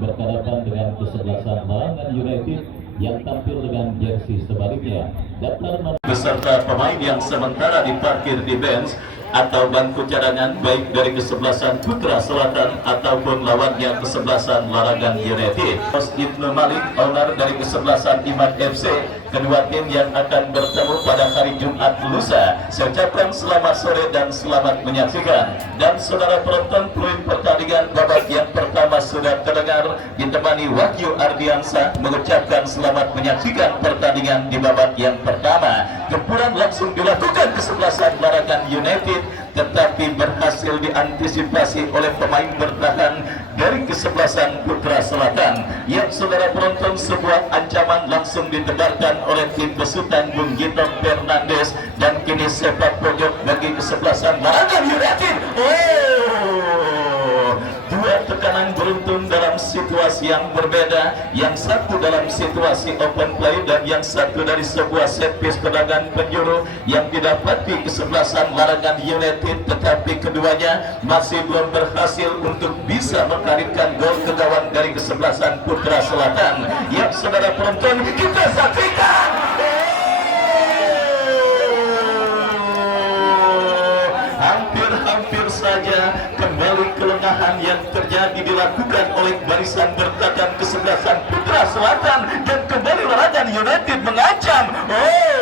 berhadapan dengan kesebelasan Marangan United yang tampil dengan jersey sebaliknya. Daftar beserta pemain yang sementara diparkir di bench atau bangku cadangan baik dari kesebelasan Putra Selatan ataupun lawannya kesebelasan Larangan United. Coach Ibnu Malik, owner dari kesebelasan Iman FC, kedua tim yang akan bertemu pada hari Jumat lusa. Saya ucapkan selamat sore dan selamat menyaksikan. Dan saudara penonton, peluit pertandingan babak yang pertama sudah terdengar, ditemani Wahyu Ardiansa mengucapkan selamat menyaksikan pertandingan di babak yang pertama. Gempuran langsung dilakukan kesebelasan Larangan United, tetapi berhasil diantisipasi oleh pemain bertahan dari kesebelasan Putra Selatan. Yang saudara penonton, sebuah ancaman langsung ditebarkan oleh tim besutan Bung Gito Fernandes, dan kini sepak pojok bagi kesebelasan Larangan United. Dua tekanan beruntun dalam situasi yang berbeda, yang satu dalam situasi open play dan yang satu dari sebuah set piece tendangan penjuru yang didapati kesebelasan Larangan United, tetapi keduanya masih belum berhasil untuk bisa mengkaritkan gol ke gawang dari kesebelasan Putra Selatan. Yang saudara penonton, kita saksikan hampir saja kembali kelengahan yang terjadi dilakukan oleh barisan bertahan kesebelasan Putra Selatan, dan kembali Larangan United mengancam.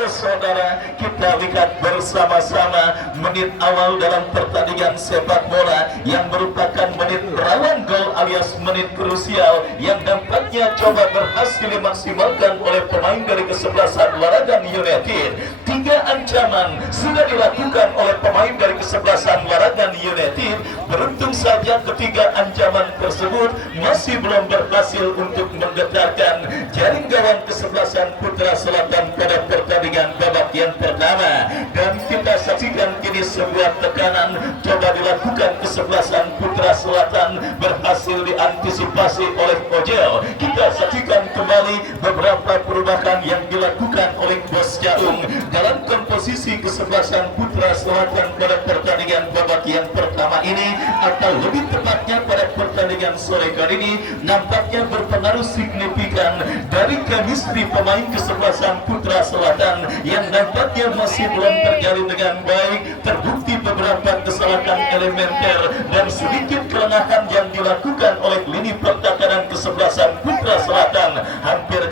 Saudara, kita lihat bersama-sama menit awal dalam pertandingan sepak bola yang merupakan menit rawan gol alias menit krusial yang dampaknya coba berhasil dimaksimalkan oleh pemain dari kesebelasan Larangan United. Tiga ancaman sudah dilakukan oleh pemain dari kesebelasan Larangan United. Beruntung saja ketiga ancaman tersebut masih belum berhasil untuk menggetarkan jaring gawang kesebelasan Putra Selatan pada pertandingan babak yang pertama. Dan kita saksikan kini sebuah tekanan coba dilakukan kesebelasan Putra Selatan, berhasil diantisipasi oleh Ojel. Kita saksikan kembali beberapa perubahan yang dilakukan oleh Bos Jaung dalam komposisi kesebelasan Putra Selatan pada pertandingan babak yang pertama ini, atau lebih tepatnya pada pertandingan sore kali ini, nampaknya berpengaruh signifikan dari chemistry pemain kesebelasan Putra Selatan yang nampaknya masih belum terjalin dengan baik. Terbukti beberapa kesalahan elementer dan sedikit kelengahan yang dilakukan oleh lini pertahanan kesebelasan Putra Selatan hampir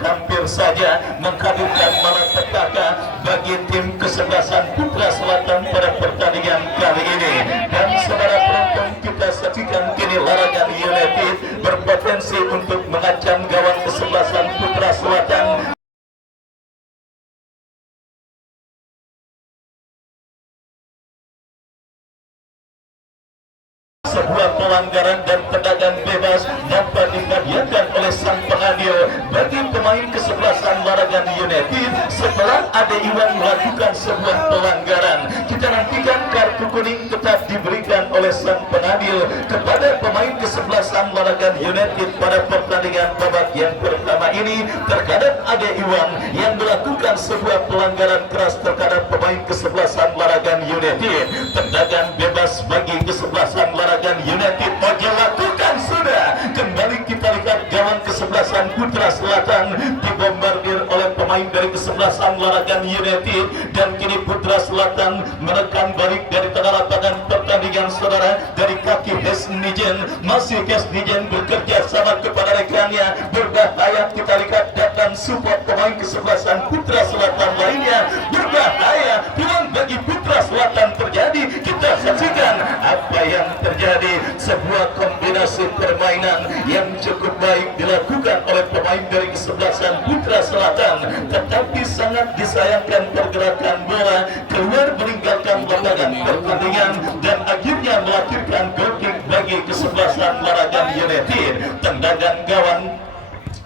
saja menghadirkan malapetaka bagi tim kesebelasan Putra Selatan pada pertandingan kali ini. Dan saudara penonton, kita saksikan kini Larangan United berpotensi untuk mengancam gawang kesebelasan Putra Selatan. Sebuah pelanggaran dan tendangan bebas dapat dihadiahkan oleh sang pengadil bagi pemain kesebelasan Larangan United setelah Ade Iwan melakukan sebuah pelanggaran. Kita nantikan kartu kuning tetap diberikan oleh sang pengadil kepada pemain kesebelasan Larangan United pada pertandingan babak yang pertama ini terhadap Ade Iwan yang melakukan sebuah pelanggaran keras terhadap pemain kesebelasan Larangan United. Tendangan bebas bagi kesebelasan Larangan United mau dilakukan sudah. Kembali kita lihat gawang kesebelasan Putra Selatan dibombardir oleh pemain dari kesebelasan Larangan United, dan kini Putra Selatan menekan balik dari tengah lapangan pertandingan saudara dari kaki Hesnijen. Masih Hesnijen bekerja sama kepada rekannya, berbahaya. Kita lihat datang support pemain kesebelasan Putra Selatan lainnya, berbahaya. Peluang bagi Putra Selatan terjadi. Kita saksikan apa yang terjadi. Sebuah kombinasi permainan yang cukup baik dilakukan oleh pemain dari kesebelasan Putra Selatan, tetapi sangat disayangkan pergerakan bola keluar meninggalkan lapangan pertandingan dan akhirnya melahirkan goal kick bagi kesebelasan Larangan United. Tendangan gawang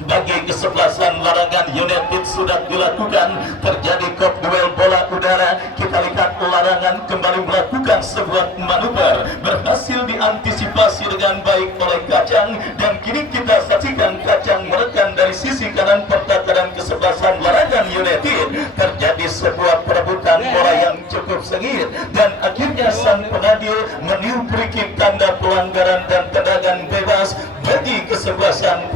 bagi kesebelasan Larangan United sudah dilakukan. Terjadi kop duel bola udara. Kita lihat Larangan kembali melakukan sebuah manuver, berhasil diantisipasi dengan baik oleh Kacang, dan kini kita saksikan Kacang menekan dari sisi kanan pertahanan kesebelasan Larangan United. Terjadi sebuah perebutan bola yang cukup sengit, dan akhirnya sang pengadil meniup free kick tanda pelanggaran dan tendangan bebas bagi kesebelasan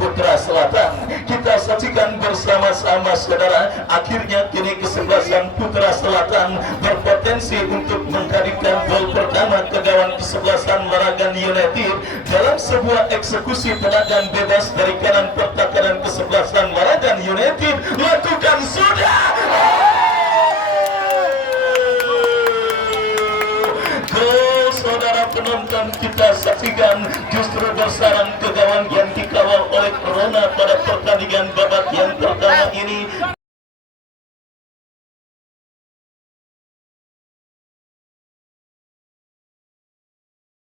saudara, akhirnya kini kesebelasan Putra Selatan berpotensi untuk menghadirkan gol pertama ke gawang kesebelasan Laragan United dalam sebuah eksekusi tendangan bebas dari kanan pertahanan kesebelasan Laragan United. Lakukan sudah. Gol, saudara penonton, kita saksikan justru bersarang ke gawang yang dikawal oleh Rona pada pertandingan babak yang pertama ini.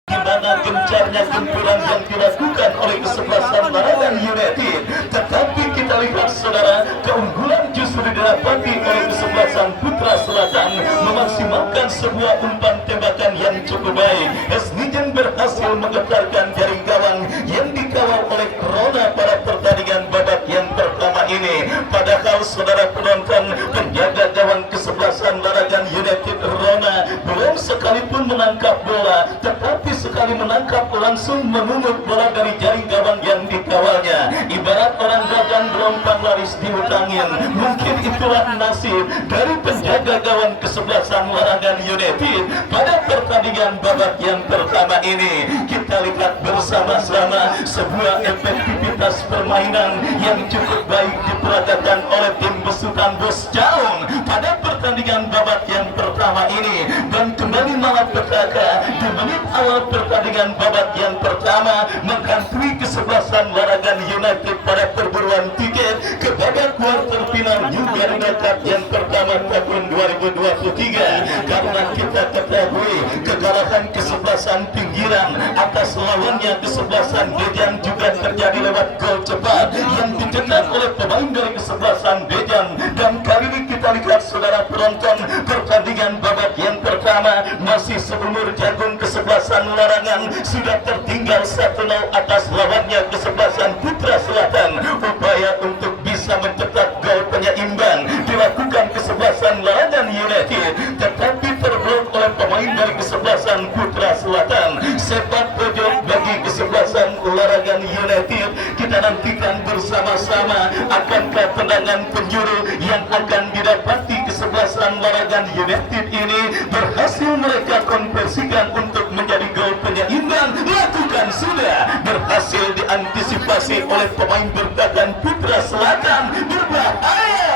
Gimana gencarnya gempuran yang dilakukan oleh kesebelasan Laragan United, tetapi kita lihat saudara, keunggulan justru didapati oleh kesebelasan Putra Selatan memaksimalkan sebuah umpan tembakan yang cukup baik. Esnijen berhasil menggetarkan jaring gawang yang dikawal oleh Rona pada pertandingan babak yang pertama ini. Padahal saudara penonton, penjaga gawang kesebelasan Laragan United Rona belum sekalipun menangkap bola, tetapi sekali menangkap langsung memungut bola dari jaring gawang yang dikawalnya. Ibarat orang dagang gelombang laris di angin. Mungkin itulah nasib dari penjaga gawang kesebelasan Laragan United pada pertandingan babak yang pertama ini. Kita lihat bersama-sama sebuah efektivitas permainan yang cukup baik diperagakan oleh tim besutan Bos Jaung pada pertandingan babak yang pertama ini. Dan kembali malapetaka di menit awal pertandingan babak yang pertama menghantui kesebelasan Laragan United pada perburuan tiket ke babak kuarter final New Garuda Cup yang pertama tahun 2023. Karena kita ketahui kekalahan kesebelasan pinggiran atas lawannya kesebelasan Bejang juga terjadi lewat gol cepat yang dicetak oleh pemain dari kesebelasan Bejang. Dan kali ini kita lihat saudara penonton, pertandingan babak yang pertama masih seumur jagung kesebelasan Larangan sudah tertinggal 1-0 atas lawannya kesebelasan Putra Selatan. Upaya untuk bisa mencetak gol penyeimbang dilakukan kesebelasan Larangan United, tetapi terblok oleh pemain dari kesebelasan Putra Selatan. Sepak pojok bagi kesebelasan Larangan United. Kita nantikan bersama-sama akankah tendangan penjuru yang akan didapati kesebelasan Larangan United ini berhasil mereka konversikan untuk menjadi gol penyeimbang. Lakukan sudah, berhasil diantisipasi oleh pemain bertahan Putra Selatan. Berbahaya,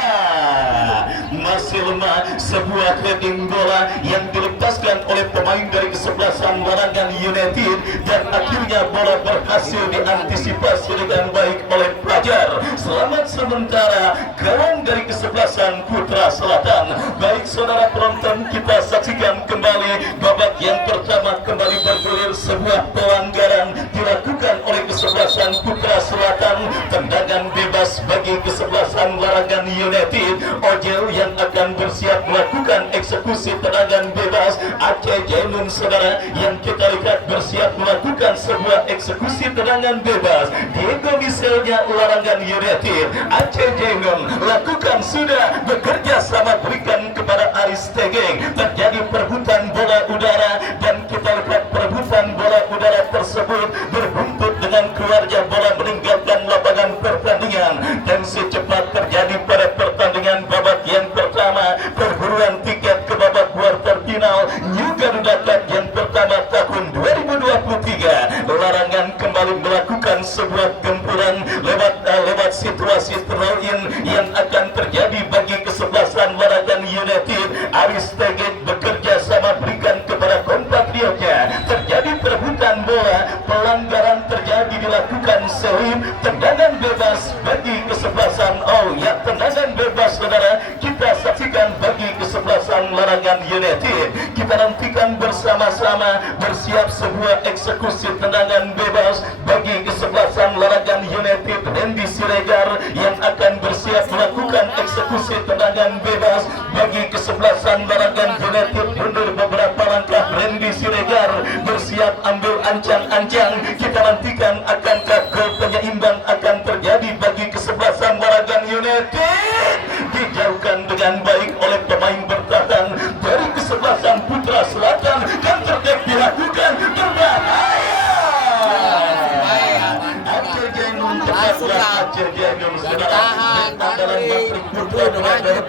masih lemah sebuah heading bola yang dilepaskan oleh pemain dari kesebelasan Larangan United, dan akhirnya bola berhasil diantisipasi dengan baik oleh Pelajar. Selamat sementara gawang dari kesebelasan Putra Selatan. Baik saudara penonton, kita saksikan kembali babak yang pertama kembali bergulir. Sebuah pelanggaran dilakukan oleh kesebelasan Putra Selatan, tendangan bebas bagi kesebelasan Larangan United. Ojel yang akan bersiap melakukan eksekusi tendangan bebas. Aceh Jainun saudara yang kita lihat bersiap melakukan sebuah eksekusi tendangan bebas. Diego misalnya Larangan United, Aceh Jainun lakukan sudah, bekerja sama berikan kepada Aris Tegeng. Terjadi perebutan bola udara dan kita lihat perebutan bola udara tersebut berbuntut dengan keluarnya bola meninggalkan lapangan pertandingan. Dan secepat terjadi pada pertandingan babak yang pertama perburuan tiket ke babak kuarter final New Garuda Cup yang pertama tahun 2023. Larangan kembali melakukan sebuah gempuran lewat situasi throw-in yang akan terjadi bagi kesebelasan Larangan United. Aris Tegek bekerja sama berikan kepada kompatriotnya. Terjadi perebutan bola, pelanggaran terjadi dilakukan selip, tendangan bebas bagi kesebelasan. Oh ya, tendangan bebas saudara kita saksikan bagi kesebelasan Larangan United. Kita nantikan bersama-sama bersiap sebuah eksekusi tendangan bebas bagi kesebelasan Larangan United. Randy Siregar yang akan bersiap melakukan eksekusi tendangan bebas bagi kesebelasan Larangan United. Mundur beberapa langkah, Randy Siregar bersiap ambil ancang-ancang. Kita nantikan akankah gol penyeimbang akan terjadi bagi kesebelasan Larangan United. Dijauhkan dengan baik oleh pemain bertahan dari kesebelasan Putra Selatan. Counter attack dilakukan, berbahaya. dalam matrik putra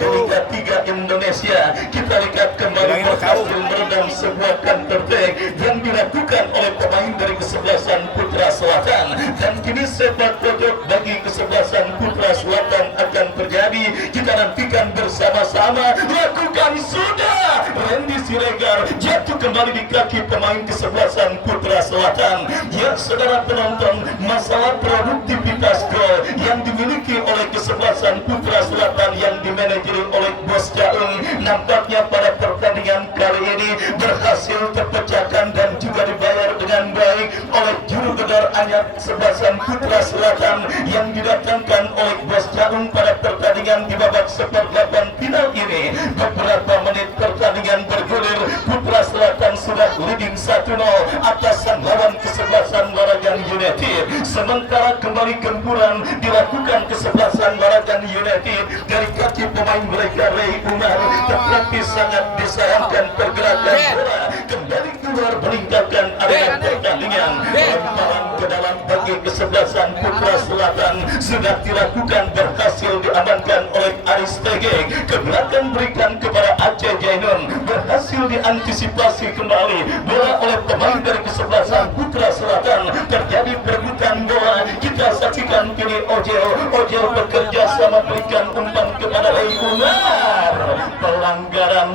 Liga 3 Indonesia. Kita lihat kembali berhasil meredam sebuah counter-attack yang dilakukan oleh pemain dari kesebelasan Putra Selatan, dan kini sepak pojok bagi kesebelasan Putra Selatan akan terjadi. Kita nantikan bersama-sama. Lakukan sudah, Randy Siregar jatuh kembali di kaki pemain kesebelasan Putra Selatan. Ya saudara penonton, masalah produktivitas gol yang dimiliki oleh kesebelasan Putra Selatan yang dimanajeri oleh Bos Jaung nampaknya pada pertandingan kali ini berhasil terpecahkan dan juga dibayar dengan baik oleh juru gedor anyar kesebelasan Putra Selatan yang didatangkan oleh Bos Jaung pada pertandingan di babak seperempat final ini. Beberapa menit pertandingan bergulir, Putra Selatan sudah leading 1-0 atas sang lawan kesebelasan Waragan United. Sementara kembali gempuran dilakukan kesebelasan Waragan United dari kaki pemain mereka Ray Umar, tetapi sangat disayangkan pergerakan bola kembali keluar meninggalkan area pertandingan. Lemparan ke dalam bagi kesebelasan Putra Selatan sudah dilakukan, berhasil diamankan oleh Aris Tegek. Ke belakang berikan kepada Aceh Jainun, berhasil diantisipasi kembali bola oleh pemain dari kesebelasan Putra Selatan. Terjadi perebutan bola. Kita saksikan kini Ojel bekerja sama berikan umpan kepada Ray Umar. Pelanggaran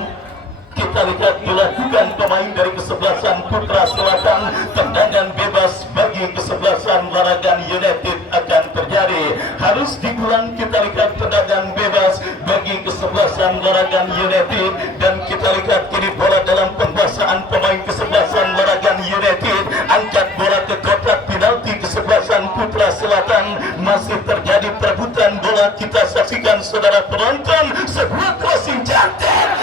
kita lihat dilakukan pemain dari kesebelasan Putra Selatan. Tendangan bebas bagi kesebelasan Waragan United akan terjadi. Harus diulang. Kita lihat tendangan bebas bagi kesebelasan Waragan United, dan kita lihat kini bola dalam penguasaan pemain kesebelasan Waragan United. Angkat bola ke kotak penalti kesebelasan Putra Selatan. Masih terjadi perebutan bola. Kita saksikan saudara penonton, sebuah crossing cantik.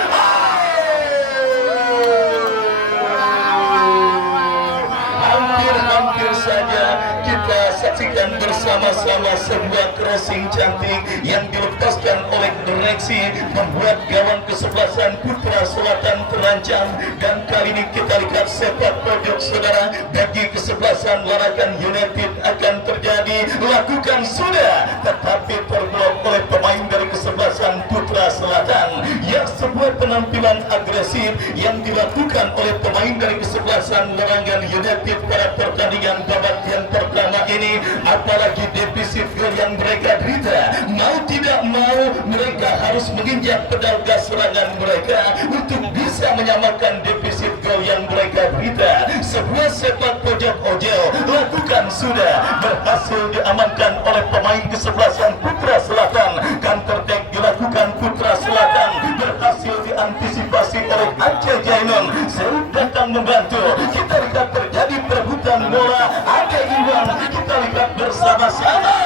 Hampir saja kita saksikan bersama-sama sebuah crossing cantik yang dilepaskan oleh direksi, membuat gawang kesebelasan Putra Selatan terancam. Dan kali ini kita lihat sepak pojok saudara bagi kesebelasan Waragan United akan terjadi. Lakukan sudah, tetapi terblok oleh pemain dari kesebelasan Putra Selatan. Ya, sebuah penampilan agresif yang dilakukan oleh pemain dari kesebelasan Waragan United pada pertandingan babak yang pertama ini. Apalagi defisit gol yang mereka derita, mau tidak mau mereka harus menginjak pedal gas serangan mereka untuk bisa menyamakan defisit gol yang mereka derita. Sebuah sepak pojok Ojel lakukan sudah, berhasil diamankan oleh pemain kesebelasan Putra Selatan. Counter-attack dilakukan Putra Selatan, berhasil diantisipasi oleh Aceh Jainun. Serut datang membantu. Kita lihat terjadi perebutan bola. Ada Iwan, kita lihat bersama-sama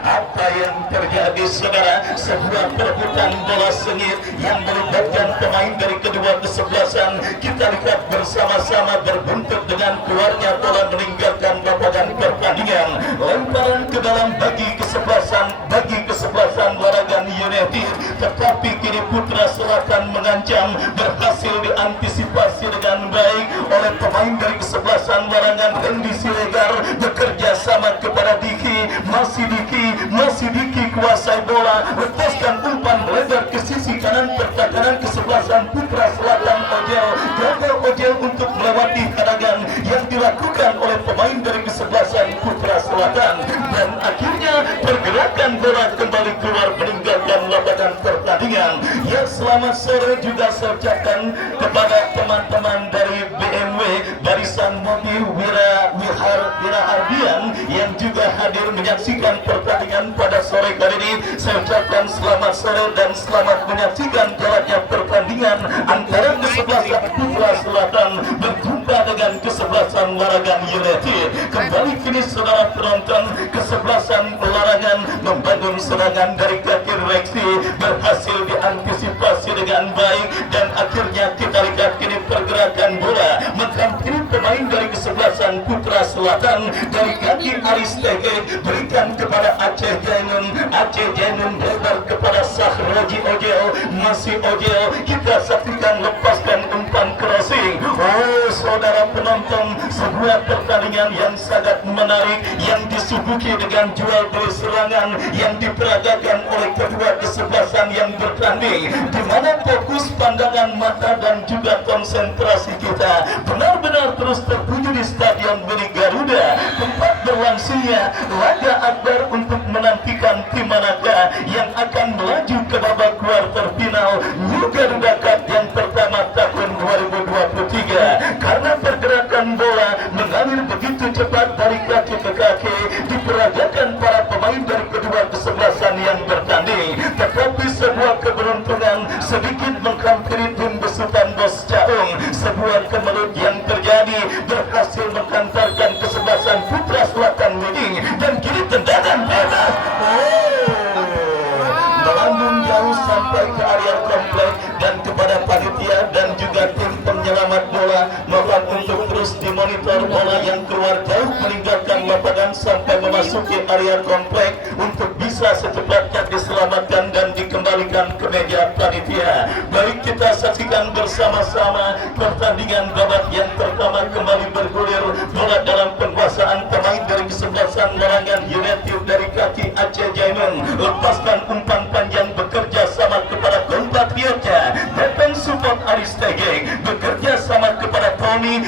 apa yang terjadi saudara. Sebuah perebutan bola sengit yang melibatkan pemain dari kedua kesebelasan. Kita lihat bersama-sama berbuntut dengan keluarnya bola meninggalkan lapangan pertandingan. Lemparan ke dalam bagi kesebelasan Waragan United, tetapi kini Putra Selatan mengancam, berhasil diantisipasi dengan baik oleh pemain dari kesebelasan Waragan. Randy Siregar bekerja sama kepada Diki. Masih Diki kuasai bola, lepaskan umpan melebar ke sisi kanan pertahanan kesebelasan Putra Selatan. Gagal Ojel untuk melewati hadangan yang dilakukan oleh pemain dari kesebelasan Putra Selatan, dan akhirnya pergerakan bola kembali keluar meninggalkan lapangan pertandingan. Ya, selamat sore juga saya ucapkan kepada teman-teman dari BMW barisan mobil Wira Ardian yang juga hadir menyaksikan pertandingan pada sore kali ini. Saya ucapkan selamat sore dan selamat menyaksikan jalannya pertandingan antara kesebelasan Putra Selatan berjumpa dengan kesebelasan Waragan United. Kembali kini saudara penonton, kesebelasan Waragan membangun serangan dari kaki direksi, berhasil diantisipasi dengan baik, dan akhirnya kita lihat kini pergerakan bola menghampiri pemain dari kesebelasan Putra Selatan. Dari kaki Aris Tegek berikan kepada Aceh Jainun lebar kepada Sahroji Ojel. Masih Ojel, kita saksikan lepaskan umpan crossing. Oh saudara penonton, penonton, sebuah pertandingan yang sangat menarik yang disuguhi dengan jual beli serangan yang diperagakan oleh kedua kesebelasan yang bertanding, di mana fokus pandangan mata dan juga konsentrasi kita benar-benar terus tertuju di Stadion Beni Garuda, tempat berlangsungnya laga akbar untuk menantikan tim manakah yang akan melaju ke babak kuarter final New Garuda Cup yang pertama tahun 2023. Karena pergerakan bola mengalir begitu cepat dari kaki ke kaki, diperagakan para pemain dari kedua kesebelasan yang bertanding, tetapi sebuah keberuntungan sedikit menghampiri tim besutan Bos Caung. Sebuah kemelut yang terjadi berhasil menghantarkan kesebelasan Putra Selatan leading, dan kini tendangan bebas melambung jauh sampai ke area komplek, dan kepada panitia dan juga tim penyelamat bola mohon untuk terus dimonitor bola yang keluar jauh meninggalkan lapangan sampai memasuki area komplek untuk bisa secepatnya diselamatkan dan dikembalikan ke meja panitia. Baik, kita saksikan bersama-sama pertandingan babak yang pertama kembali bergulir. Bola dalam penguasaan pemain dari kesebelasan Larangan United dari kaki Aceh Jaimun, lepaskan umpan panjang bekerja sama kepada kompatriotnya Depen Support Aristege, bekerja sama kepada Tommy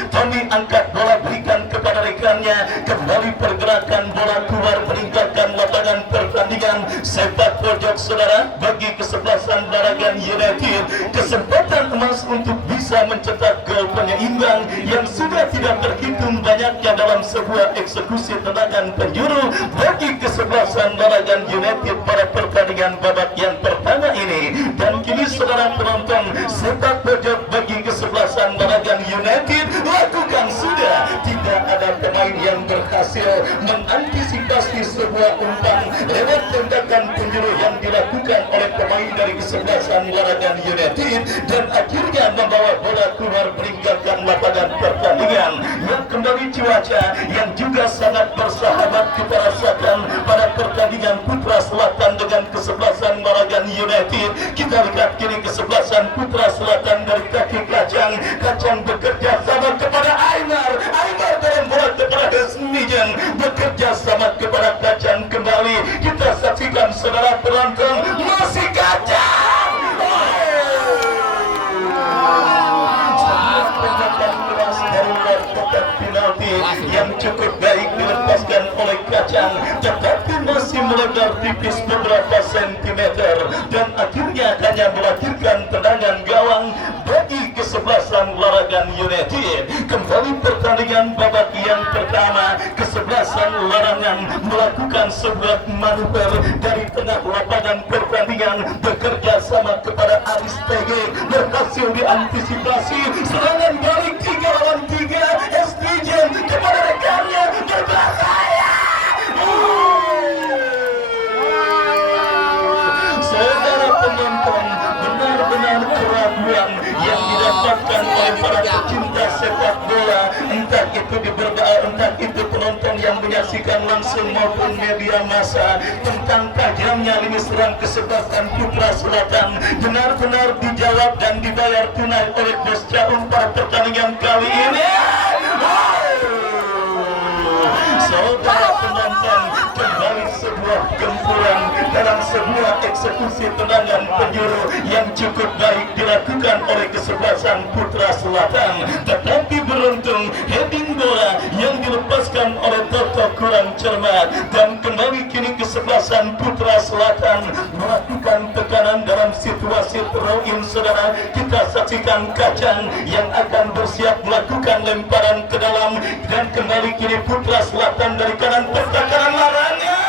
angkat bola berikan kepada rekannya, kembali pergerakan bola keluar meninggalkan lapangan pertandingan. Sepak pojok saudara bagi kesebelasan Larangan United, kesempatan emas untuk bisa mencetak gol penyeimbang yang sudah tidak terhitung banyaknya dalam sebuah eksekusi tendangan penjuru bagi kesebelasan Larangan United pada pertandingan babak yang pertama ini. Dan kini saudara penonton, sepak pojok bagi kesebelasan Larangan United lakukan sudah, tidak ada pemain yang berhasil mengantisipasi sebuah umpan lewat tendakan penjuru yang dilakukan oleh pemain dari kesebelasan Larangan United, dan akhirnya membawa bola keluar meninggalkan lapangan pertandingan. Yang kembali cuaca yang juga sangat bersahabat kita rasakan pada pertandingan Putra Selatan dengan kesebelasan Larangan United. Kita lihat kini kesebelasan Putra Selatan dari kaki Kacang bekerja sama kepada Aymar dalam bola kepada Desmijan, bekerja sama kepada Kacang kembali. Kita saksikan saudara penonton, masih Kacang penalti yang cukup baik dilepaskan oleh Kacang, tetapi masih melebar tipis beberapa sentimeter, dan akhirnya hanya melahirkan tendangan gawang bagi kesebelasan Larangan United. Kembali pertandingan babak yang pertama, kesebelasan Larangan melakukan sebuah manuver dari tengah lapangan pertandingan, bekerja sama kepada Aristege, berhasil diantisipasi serangan balik 3 lawan 3 SDJ kepada rekannya berbahaya. Saudara penonton, benar-benar keraguan yang didapatkan oleh para pecinta sepak bola, entah itu penonton yang menyaksikan langsung maupun media massa, tentang tajamnya lini serang kesebelasan Putra Selatan benar-benar dijawab dan dibayar tunai oleh Bos Caung pada pertandingan kali ini. Saudara penonton, kembali sebuah gempuran dalam sebuah eksekusi tendangan penjuru yang cukup baik dilakukan oleh kesebelasan Putra Selatan, tetapi beruntung heading bola yang dilepaskan oleh Toto kurang cermat, dan kembali kini kesebelasan Putra Selatan melakukan tekanan dalam situasi throw-in. Saudara, kita saksikan Kacang yang akan bersiap melakukan lemparan ke dalam, dan kembali kini Putra Selatan dari kanan pertahanan Larangan.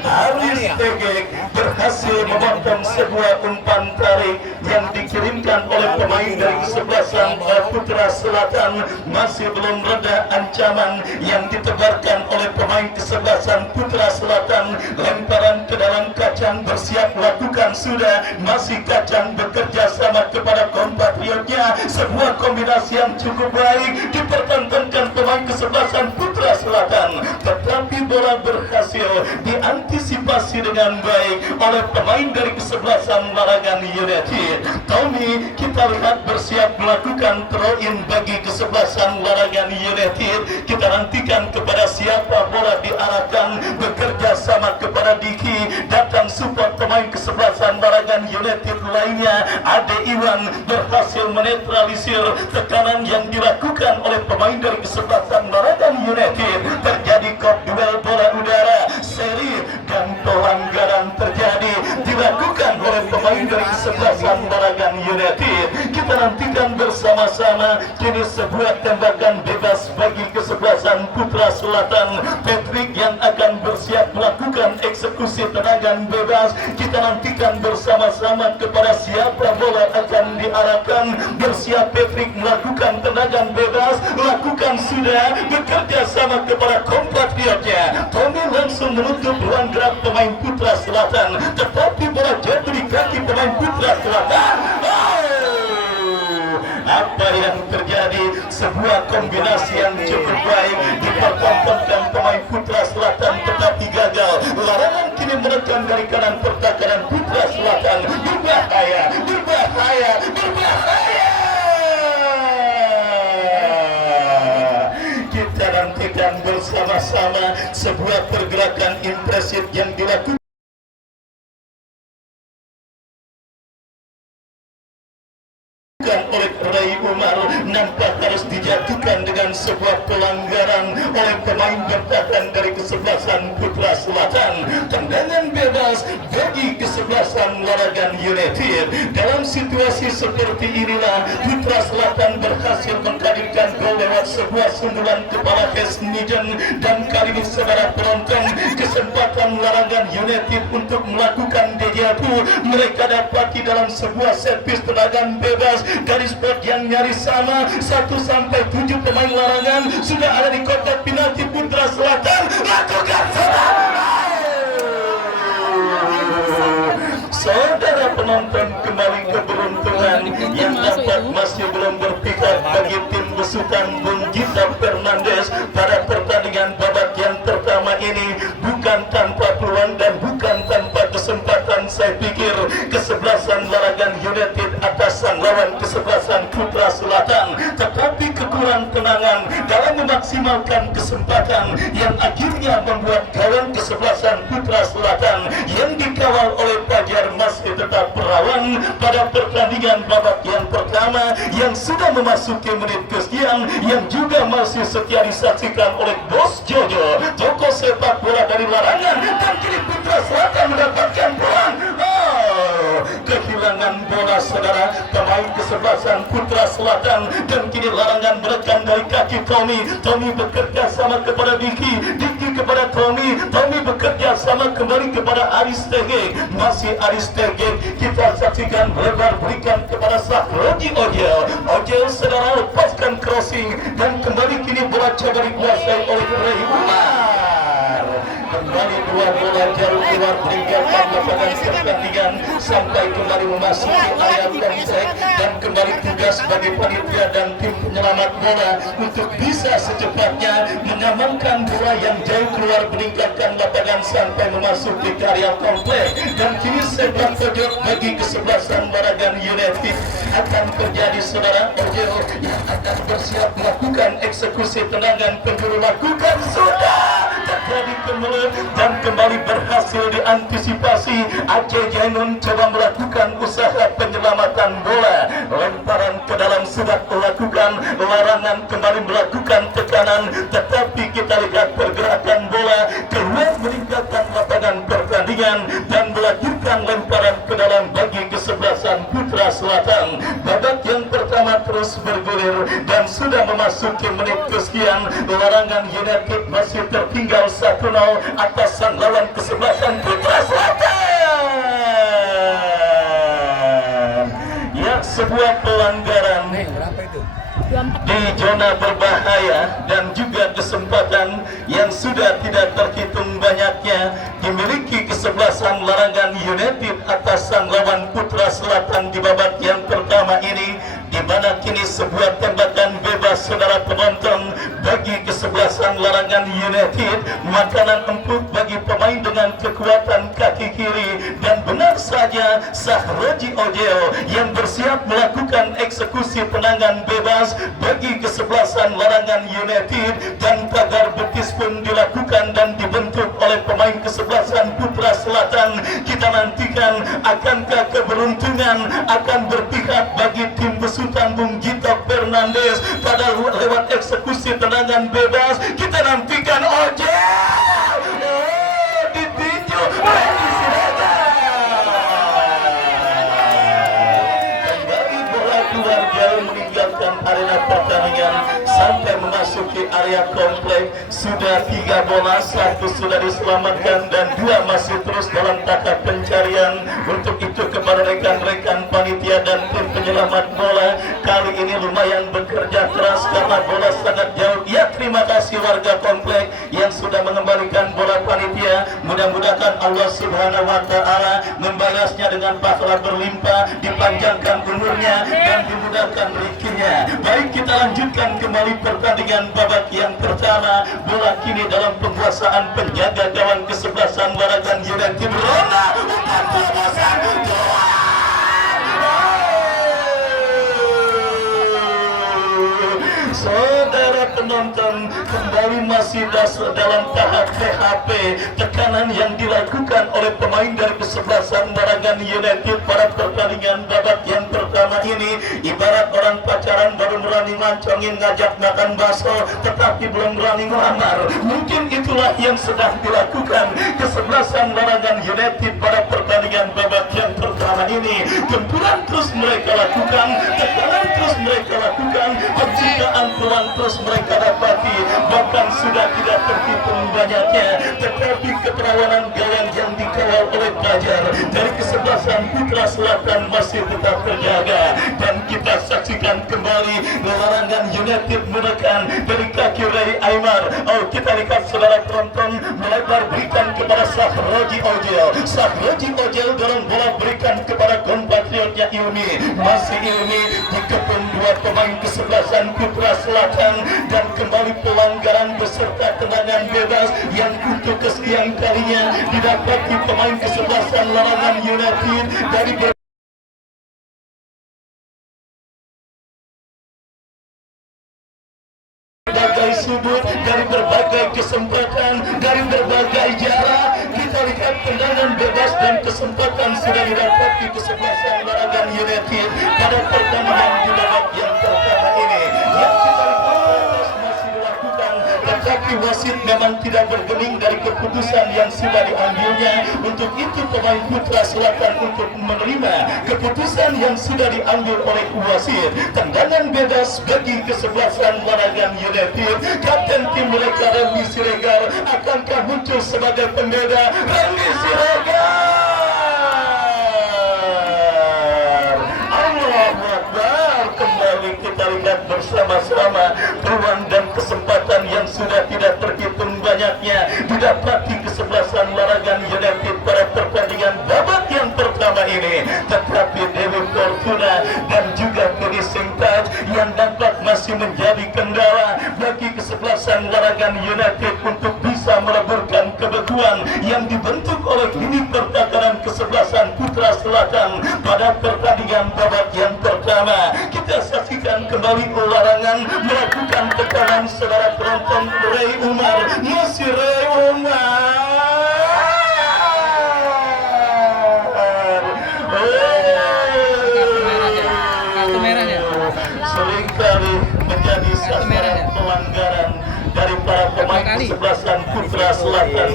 Aristege berhasil memotong sebuah umpan tarik yang dikirimkan oleh pemain dari kesebelasan Putra Selatan. Masih belum reda ancaman yang ditebarkan oleh pemain kesebelasan Putra Selatan. Lemparan ke dalam kaca Kacang bersiap melakukan sudah, masih Kacang bekerja sama kepada kompatriotnya. Sebuah kombinasi yang cukup baik dipertontonkan pemain kesebelasan Putra Selatan, tetapi bola berhasil diantisipasi dengan baik oleh pemain dari kesebelasan Larangan United. Tommy kita lihat bersiap melakukan throw in bagi kesebelasan Larangan United. Kita nantikan kepada siapa bola diarahkan, bekerja sama kepada Diki, datang support pemain kesebelasan Larangan United lainnya. Ade Iwan berhasil menetralisir tekanan yang dilakukan oleh pemain dari kesebelasan Larangan United. Terjadi kop duel bola udara seri dan pelanggaran terjadi dilakukan oleh pemain dari kesebelasan Larangan United. Kita nantikan bersama-sama kini sebuah tembakan bebas bagi kesebelasan Putra Selatan. Patrick yang akan bersiap melakukan eksekusi tendangan bebas. Kita nantikan bersama-sama kepada siapa bola akan diarahkan. Bersiap Patrick melakukan tendangan bebas, lakukan sudah, bekerja sama kepada kompatriotnya. Tommy langsung menutup ruang gerak pemain Putra Selatan, tetapi bola jatuh di kaki pemain Putra Selatan. Apa yang terjadi? Sebuah kombinasi yang cukup baik dipertontonkan pemain Putra Selatan, tetapi gagal. Larangan kini menekan dari kanan pertahanan Putra Selatan. Berbahaya, berbahaya, berbahaya. Kita nantikan bersama-sama sebuah pergerakan impresif yang dilakukan oleh Ray Umar, nampak harus dijatuhkan dengan sebuah pelanggaran oleh pemain bertahan dari kesebelasan Putra Selatan. Tendangan bebas bagi kesebelasan Larangan United. Dalam situasi seperti inilah Putra Selatan berhasil menghadirkan gol lewat sebuah sundulan kepala Hesnijan, dan kali ini saudara penonton, kesempatan Larangan United untuk melakukan dejavu mereka dapati dalam sebuah set piece tendangan bebas dari spot yang nyaris sama. 1-7 pemain Larangan sudah ada di kotak penalti Putra Selatan. Lakukan saudara penonton, kembali keberuntungan yang dapat masih belum berpihak bagi tim besutan Bung Gita Fernandes pada pertandingan babak yang pertama ini. Bukan tanpa peluang dan bukan tanpa kesempatan, saya pikir kesebelasan Larangan United atas sang lawan kesebelasan Putra Selatan, tetapi kekurangan tenangan dalam memaksimalkan kesempatan yang akhirnya membuat gawang kesebelasan Putra Selatan yang dikawal oleh Fajar masih tetap berawan pada pertandingan babak yang pertama yang sudah memasuki menit kesekian, yang juga masih setia disaksikan oleh Bos Jojo, tokoh sepak bola dari Larangan, dan kini Putra Selatan mendapatkan peluang. Kehilangan bola saudara pemain kesebelasan Putra Selatan, dan kini Larangan merekam dari kaki Tommy. Tommy bekerja sama kepada Diki, Diki kepada Tommy, Tommy bekerja sama kembali kepada Aristege, masih Aristege. Kita saksikan lebar berikan kepada Sahroji Ojel. Ojel saudara lepaskan crossing, dan kembali kini bola coba dikuasai oleh Ray Umar. Kembali dua bola jauh keluar meninggalkan lapangan pertandingan sampai kembali memasuki area komplek, dan kembali tugas bagi panitia dan tim penyelamat bola untuk bisa secepatnya mengamankan bola yang jauh keluar meninggalkan lapangan sampai memasuki area komplek. Dan kini sepak pojok bagi kesebelasan Larangan United akan terjadi saudara. Ojel yang akan bersiap melakukan eksekusi tendangan penjuru, lakukan sudah terjadi kemelut dan kembali berhasil diantisipasi. Aceh Jainun coba melakukan usaha penyelamatan bola, lemparan ke dalam sudah dilakukan. Larangan kembali melakukan tekanan, tetapi kita lihat pergerakan bola keluar meninggalkan lapangan pertandingan dan melahirkan lemparan ke dalam bagi kesebelasan Putra Selatan. Babak yang pertama terus bergulir dan sudah memasuki menit kesekian. Larangan United masih tertinggal 1-0 atas sang lawan kesebelasan Putra Selatan. Ya, sebuah pelanggaran di zona berbahaya dan juga kesempatan yang sudah tidak terhitung banyaknya dimiliki kesebelasan Larangan United atas sang lawan Putra Selatan di babak yang pertama ini, di mana kini sebuah tembakan bebas saudara penonton bagi kesebelasan Larangan United, makanan empuk bagi pemain dengan kekuatan kaki kiri, dan benar saja Sahroji Ojeo yang bersiap melakukan eksekusi tendangan bebas bagi kesebelasan Larangan United, dan pagar betis pun dilakukan dan dibentuk oleh pemain kesebelasan Putra Selatan. Kita nantikan akankah keberuntungan akan berpihak bagi tim besutan Bung Gito Fernandes pada lewat eksekusi tendangan bebas. Kita nantikan ditinju kembali bola keluar jauh meninggalkan arena pertandingan sampai memasuki area komplek. Sudah 3 bola, 1 sudah diselamatkan dan 2 masih terus dalam tahap pencarian. Untuk itu kepada rekan-rekan panitia dan tim penyelamat bola, kali ini lumayan bekerja keras karena bola sangat jauh. Ya, terima kasih warga komplek yang sudah mengembalikan bola panitia. Mudah-mudahan Allah Subhanahu wa Ta'ala membalasnya dengan pahala berlimpah, dipanjangkan umurnya dan dimudahkan rezekinya. Baik, kita lanjutkan kembali pertandingan babak yang pertama. Bola kini dalam penguasaan penjaga gawang kesebelasan Larangan United. Ronda saudara penonton, kembali masih dalam tahap PHP. Tekanan yang dilakukan oleh pemain dari kesebelasan Larangan United pada pertandingan babak yang pertama ini ibarat orang pacaran baru berani mancongin ngajak makan bakso tetapi belum berani melamar. Mungkin itulah yang sedang dilakukan kesebelasan Larangan United pada pertandingan babak yang pertama ini. Gempuran terus mereka lakukan, tekanan terus mereka lakukan, penciptaan peluang terus mereka dapati, bahkan sudah tidak terhitung banyaknya, tetapi keterawanan gawang yang dikawal oleh Fajar dari kesebelasan Putra Selatan masih tetap terjaga. Dan kita saksikan kembali Larangan United menekan dari kaki Ray Aymar. Kita lihat saudara penonton, melebar berikan kepada Sahroji Ojel. Sahroji Ojel dalam bola berikan kepada kompatriotnya Ilmi. Masih Ilmi dikepung 2 pemain kesebelasan Putra Selatan, dan kembali pelanggaran beserta tendangan bebas yang untuk kesekian kalinya didapati pemain kesebelasan Larangan United dari berbagai sudut, dari berbagai kesempatan, dari berbagai jarak. Kita lihat tendangan bebas dan kesempatan sudah didapati kesebelasan Larangan United pada pertandingan di babak yang pertama ini. Yang kita lihat masih dilakukan, tetapi wasit memang tidak bergeming dari keputusan yang sudah diambilnya. Untuk itu pemain Putra Selatan untuk menerima keputusan yang sudah diambil oleh wasit. Tendangan bebas bagi kesebelasan Larangan United. Kapten tim mereka Randy Siregar akankah muncul sebagai pembeda? Randy Siregar, Allahu Akbar. Kembali kita lihat bersama-sama peluang dan kesempatan yang sudah tidak terhitung banyaknya didapati kesebelasan Larangan United pada pertandingan babak yang pertama ini. Tetapi Dewi Fortuna dan juga finishing touch yang dapat masih menjadi kendala bagi kesebelasan Larangan United untuk bisa meleburkan kebekuan yang dibentuk oleh lini pertahanan kesebelasan Putra Selatan pada pertandingan babak yang pertama. Kita saksikan kembali Larangan melakukan tekanan saudara penonton. Ray Umar, masih Ray Umar. Seringkali menjadi sasaran pelanggaran dari para pemain kesebelasan Putra Selatan.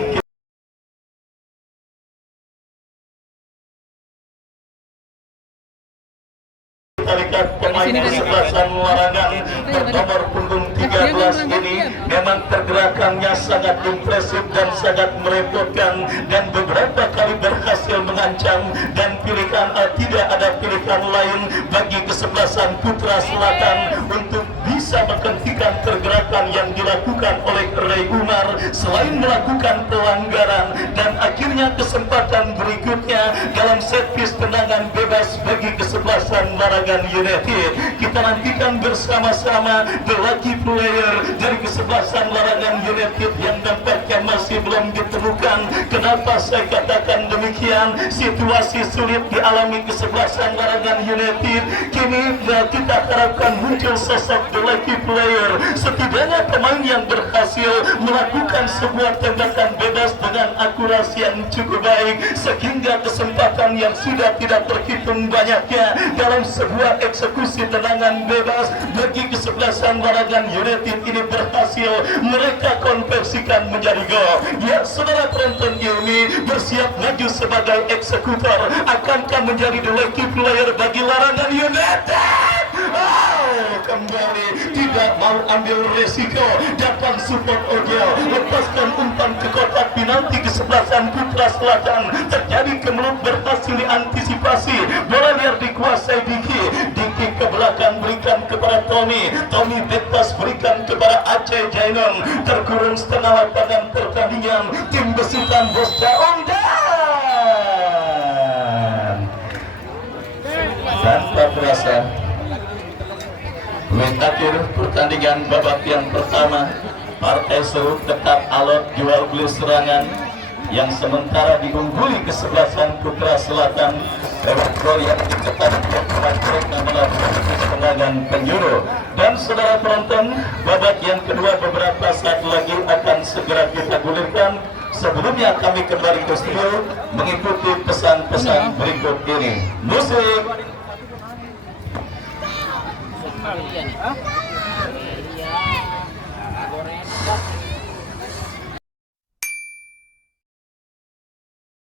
Kita lihat pemain kesebelasan Larangan bernomor punggung 13 ini memang pergerakannya sangat impresif dan sangat merepotkan, dan beberapa kali berhasil mengancam, dan pilihan tidak ada pilihan lain bagi kesebelasan Putra Selatan untuk bisa menghentikan pergerakan yang dilakukan oleh Ray Umar selain melakukan pelanggaran, dan akhirnya kesempatan berikutnya dalam set piece tendangan bebas bagi kesebelasan Laragan United. Kita nantikan bersama-sama the lucky player dari kesebelasan Laragan United yang nampaknya masih belum ditemukan. Kenapa saya katakan demikian? Situasi sulit dialami kesebelasan Laragan United. Kini kita harapkan muncul sosok the lucky player, setidaknya pemain yang berhasil melakukan sebuah tembakan bebas dengan akurasi yang cukup baik, sehingga kesempatan yang sudah tidak terhitung banyaknya dalam sebuah eksekusi tendangan bebas bagi kesebelasan Laragan United ini berhasil mereka konversikan menjadi gol. Ya, saudara penonton ini bersiap maju sebagai eksekutor. Akankah menjadi the lucky player bagi Laragan United? Kembali tidak mau ambil resiko, datang support Ojel, lepaskan umpan ke kotak penalti kesebelasan Putra Selatan. Terjadi kemelut, berhasil diantisipasi, bola liar dikuasai Diki ke belakang berikan kepada Tommy bebas berikan kepada Aceh Jainon, terkurung setengah lapangan pertandingan. Tim besutan Bosca Ondan tanpa terasa menit akhir pertandingan babak yang pertama, partai seru ketat, alot, jual beli serangan yang sementara diungguli kesebelasan Putra Selatan lewat gol yang diketatkan mereka melakukan serangan penjuru. Dan saudara penonton, babak yang kedua beberapa saat lagi akan segera kita gulirkan. Sebelumnya kami kembali ke studio mengikuti pesan-pesan berikut ini. Musik.